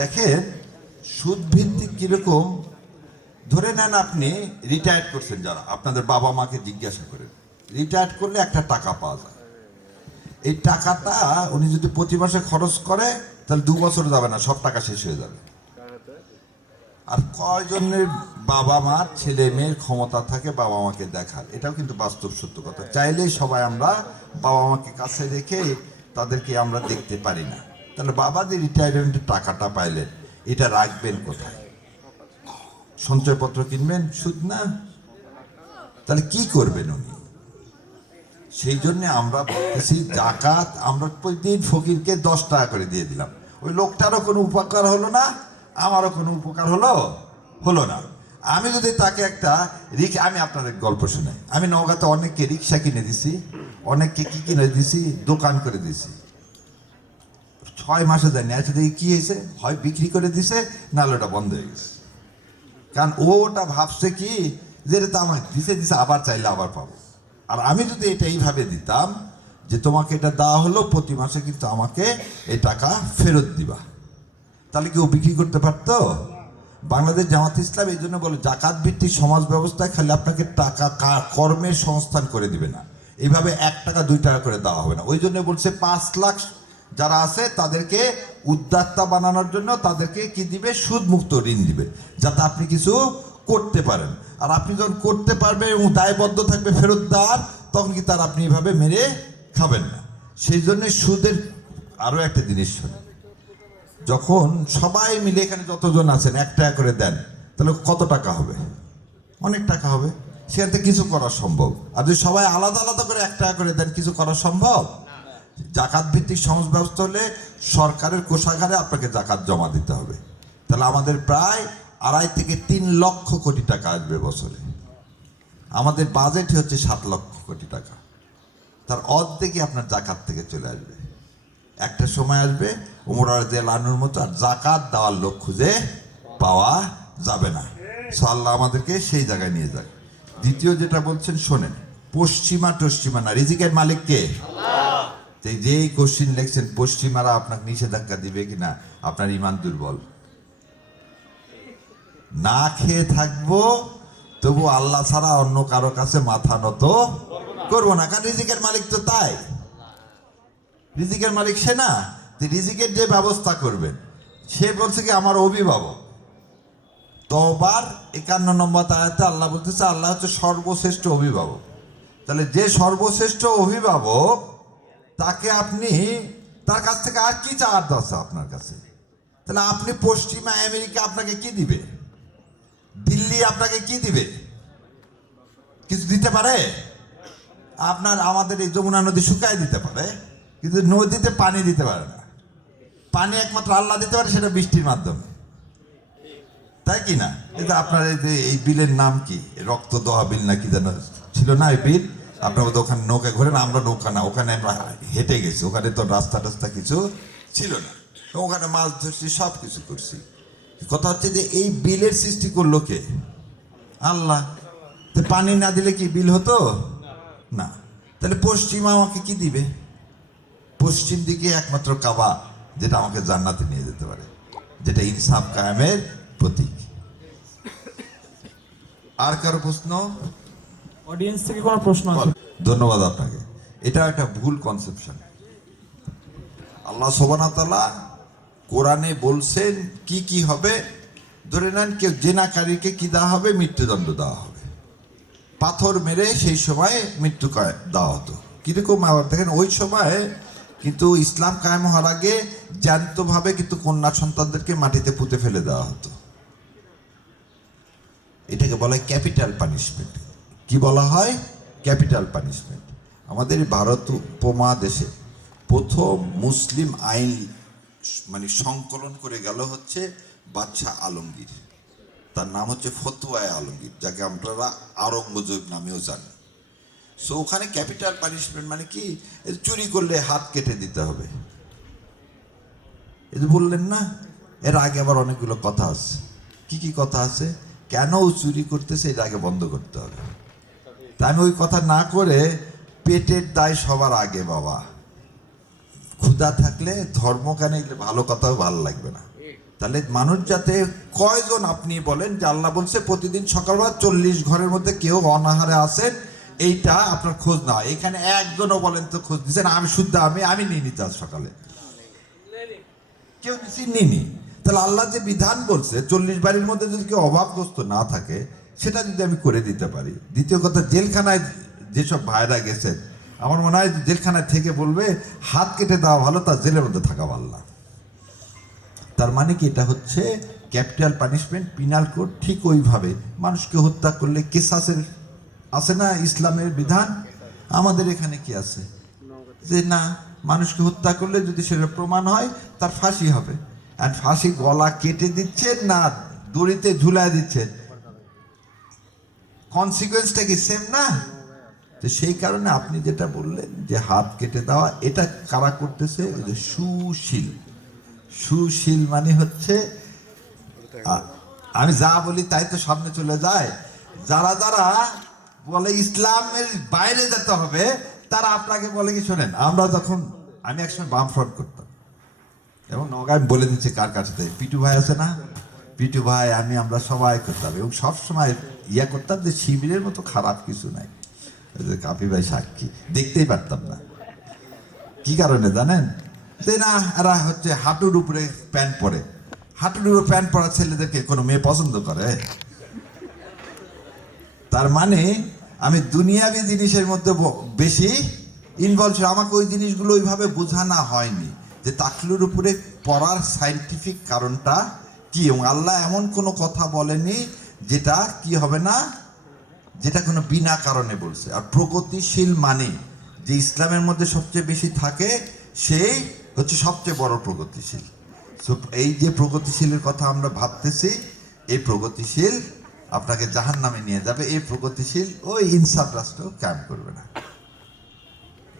দেখেন সুদ ভিত্তিক কিরকম। ধরে নেন আপনি রিটায়ার্ড করছেন, যারা আপনাদের বাবা মাকে জিজ্ঞাসা করেন, রিটায়ার্ড করলে একটা টাকা পাওয়া যায়। এই টাকাটা উনি যদি প্রতি মাসে খরচ করে তাহলে 2 বছর যাবে না, সব টাকা শেষ হয়ে যাবে। আর কয়জনের বাবা মার ছেলে মেয়ের ক্ষমতা থাকে বাবা মাকে দেখার? এটাও কিন্তু বাস্তব সত্য কথা। চাইলেই সবাই আমরা বাবা মাকে কাছে রেখে তাদেরকে আমরা দেখতে পারি না। তাহলে বাবা যে রিটায়ারমেন্টের টাকাটা পাইলেন, এটা রাখবেন কোথায়? সঞ্চয়পত্র কিনবেন? সুদ না। তাহলে কি করবেন উনি? সেই জন্য আমরা বলতেছি জাকাত আমরা প্রতিদিন ফকিরকে 10 টাকা করে দিয়ে দিলাম। ওই লোকটারও কোনো উপকার হলো না, আমারও কোনো উপকার হলো না। আমি যদি তাকে একটা আমি আপনাদের গল্প শোনাই। আমি নওগাঁতে অনেককে রিক্সা কিনে দিছি, অনেককে কি কিনে দিছি, দোকান করে দিছি। 6 মাসে যায়নি, আচ্ছা দেখি কি হয়েছে, হয় বিক্রি করে দিছে, নাহলে ওটা বন্ধ হয়ে গেছে। কারণ ওটা ভাবছে কি যে এটা তো আমাকে দিছে আবার চাইলে আবার পাবো। আর আমি যদি এটা এইভাবে দিতাম যে তোমাকে এটা দেওয়া হলো, প্রতি মাসে কিন্তু আমাকে এই টাকা ফেরত দিবা, তাহলে কি ও বিক্রি করতে পারতো? বাংলাদেশ জামাত ইসলাম এই জন্য বলে জাকাত ভিত্তিক সমাজ ব্যবস্থায় খালি আপনাকে টাকা কর্মের সংস্থান করে দিবে না, এইভাবে 1 টাকা 2 টাকা করে দেওয়া হবে না। ওই জন্য বলছে 5 লাখ যারা আছে তাদেরকে উদ্যোক্তা বানানোর জন্য তাদেরকে কি দিবে? সুদ মুক্ত ঋণ দিবে, যাতে আপনি কিছু করতে পারেন। আর আপনি যখন করতে পারবেন এবং দায়বদ্ধ থাকবে ফেরত দেওয়ার, তখন কি তার আপনি এভাবে মেরে খাবেন না। সেই জন্য সুদের আরো একটা জিনিস শোনেন, যখন সবাই মিলে এখানে যতজন আছেন 1 টাকা করে দেন, তাহলে কত টাকা হবে? অনেক টাকা হবে। সেখান থেকে কিছু করা সম্ভব। আর যদি সবাই আলাদা আলাদা করে 1 টাকা করে দেন, কিছু করা সম্ভব? জাকাত ভিত্তিক সমাজ ব্যবস্থা হলে সরকারের কোষাগারে আপনাকে জাকাত জমা দিতে হবে। তাহলে আমাদের প্রায় 2.5 থেকে 3 লক্ষ কোটি টাকা আসবে বছরে। আমাদের বাজেট হচ্ছে 7 লক্ষ কোটি টাকা। তার অর্ধেকই আপনার জাকাত থেকে চলে আসবে। একটা সময় আসবে ওমর রাদিয়াল্লাহু আনহুর মতো আর জাকাত দেওয়ার লোক খুঁজে পাওয়া যাবে না। আল্লাহ আমাদেরকে সেই জায়গায় নিয়ে যায়। দ্বিতীয় যেটা বলছেন শোনেন, পশ্চিমা না, রিজিকের মালিক কে? যেই কোশ্চিন লিখছেন পশ্চিমারা আপনাকে নিষেধাজ্ঞা দিবে কিনা, আপনার ইমান দুর্বল। না খেয়ে থাকবো তবু আল্লাহ ছাড়া অন্য কারো কাছে মাথা নত করবো না, কারণ রিজিকের মালিক তো তাই। রিজিকের মালিক সে না, রিজিকের যে ব্যবস্থা করবেন সে বলছে কি আমার অভিভাবক। তওবার 51 নম্বর আয়াতে আল্লাহ বলতেছে আল্লাহ হচ্ছে সর্বশ্রেষ্ঠ অভিভাবক। তাহলে যে সর্বশ্রেষ্ঠ অভিভাবক, তাকে আপনি তার কাছ থেকে আর কি চাওয়ার দরকার আপনার কাছে? তাহলে আপনি পশ্চিমা আমেরিকা আপনাকে কি দিবে? দিল্লি আপনাকে কি দিবে? কিছু দিতে পারে? আমাদের এই যমুনা নদী শুকায় দিতে পারে, কিন্তু নদীতে পানি দিতে পারে না। পানি একমাত্র আল্লাহ দিতে পারে, সেটা বৃষ্টির মাধ্যমে, তাই কি না? এটা আপনার এই বিলের নাম কি? রক্ত দোয়া বিল না কি যেন ছিল না এই বিল? আপনার মধ্যে ওখানে নৌকা ঘোরেন, আমরা নৌকা না, ওখানে আমরা হেঁটে গেছি, ওখানে তো রাস্তা টাস্তা কিছু ছিল না, ওখানে মাছ ধরছি, সব কিছু করছি। কথা হচ্ছে যে এই বিলের সৃষ্টি করলো কে? আল্লাহ। তো পানি না দিলে কি বিল হতো? না। তাহলে পশ্চিমা আমাকে কি দিবে? পশ্চিম দিকে একমাত্র কাবা, যেটা আমাকে জান্নাতে নিয়ে যেতে পারে, যেটা ইনসাফ কায়েমের প্রতীক। আর কারো প্রশ্ন? অডিয়েন্স থেকে কোনো প্রশ্ন আছে? ধন্যবাদ আপনাকে। এটা একটা ভুল কনসেপশন। আল্লাহ সুবহানাহু ওয়া তাআলা কোরআনে বলছেন কি কি হবে। ধরে নেন কেউ জেনাকারীকে কি দেওয়া হবে? মৃত্যুদণ্ড দেওয়া হবে। পাথর মেরে সেই সময় মৃত্যু দেওয়া হতো। কিরকম? আবার দেখেন ওই সময় কিন্তু ইসলাম কায়েম হওয়ার আগে জ্যান্তভাবে কিন্তু কন্যা সন্তানদেরকে মাটিতে পুঁতে ফেলে দেওয়া হতো। এটাকে বলা হয় ক্যাপিটাল পানিশমেন্ট। কি বলা হয়? Capital punishment. আমাদের ভারত উপমহাদেশে প্রথম মুসলিম আইন মানে সংকলন করে গেল হচ্ছে বাদশাহ আলমগীর। তার নাম হচ্ছে ফতুয়ায়ে আলমগীর, যাকে আপনারা আওরঙ্গজেব নামেও জানেন। সো ওখানে ক্যাপিটাল পানিশমেন্ট মানে কি? চুরি করলে হাত কেটে দিতে হবে। এই যে বললেন না, এর আগে আবার অনেকগুলো কথা আছে। কি কি কথা আছে? কেন ও চুরি করতেছে এটা আগে বন্ধ করতে হবে। তা আমি ওই কথা না করে, পেটের দায় সবার আগে বাবা। ক্ষুধা থাকলে ধর্ম কেন, এগুলো ভালো কথাও ভালো লাগবে না। তাহলে মানুষ যাতে কয়জন আপনি বলেন যে আল্লাহ বলছে প্রতিদিন সকালবেলা 40 ঘরের মধ্যে কেউ অনাহারে আছেন, এইটা আপনার খোঁজ না হয়। এখানে একজনও বলেন তো খোঁজ দিচ্ছেন? আমি শুদ্ধ আমি নিয়ে নিতে আজ সকালে কেউ নিনি। তাহলে আল্লাহ যে বিধান বলছে 40 বাড়ির মধ্যে যদি কেউ অভাবগ্রস্ত না থাকে, সেটা যদি আমি করে দিতে পারি। দ্বিতীয় কথা, জেলখানায় যেসব ভাইরা গেছেন, আমার মনে হয় জেলখানায় থেকে বলবে হাত কেটে দেওয়া ভালো, তার জেলের মধ্যে থাকা ভালো না। তার মানে কি, এটা হচ্ছে ক্যাপিটাল পানিশমেন্ট, পিনাল কোড। ঠিক ওইভাবে মানুষকে হত্যা করলে কেসাসের আছে না ইসলামের বিধান, আমাদের এখানে কি আছে যে না, মানুষকে হত্যা করলে যদি সেটা প্রমাণ হয় তার ফাঁসি হবে। আর ফাঁসি গলা কেটে দিচ্ছেন না দড়িতে ঝুলায় দিচ্ছেন, কনসিকুয়েন্সটা কি সেম না? তো সেই কারণে আপনি যেটা বললেন যে হাত কেটে দেওয়া, এটা কারা করতেছে? ওই যে সুশীল। সুশীল মানে হচ্ছে আমি যা বলি তাই তো সামনে চলে যায়। যারা যারা বলে ইসলামের বাইরে যেতে হবে, তারা আপনাকে বলে কি, শোনেন, আমরা যখন আমি একসময় বাম ফ্রন্ট করতাম এবং নগাঁয় আমি বলে দিচ্ছি কার কাছে, পিটু ভাই আছে না, পিটু ভাই আমরা সবাই করতাম এবং সবসময় ইয়া করতাম যে শিবিরের মতো খারাপ কিছু নাই। কাপি ভাই সাক্ষী, দেখতেই পারতাম না। কি কারণে জানেন? যে না, এরা হচ্ছে হাঁটুর উপরে প্যান্ট পরে। হাঁটুর উপরে প্যান্ট পরা ছেলেদেরকে কোনো মেয়ে পছন্দ করে? তার মানে আমি দুনিয়াবি জিনিসের মধ্যে বেশি ইনভলভ ছিল। আমাকে ওই জিনিসগুলো ওইভাবে বোঝানো হয়নি যে তাকলুর উপরে পড়ার সাইন্টিফিক কারণটা কি, এবং আল্লাহ এমন কোনো কথা বলেনি যেটা কি হবে না, যেটা কোনো বিনা কারণে বলছে। আর প্রগতিশীল মানে যে ইসলামের মধ্যে সবচেয়ে বেশি থাকে, সেই হচ্ছে সবচেয়ে বড় প্রগতিশীল। সো এই যে প্রগতিশীলের কথা আমরা ভাবতেছি, এই প্রগতিশীল আপনাকে জাহান্নামে নিয়ে যাবে। এই প্রগতিশীল ওই ইনসাফ রাষ্ট্র কায়েম করবে না।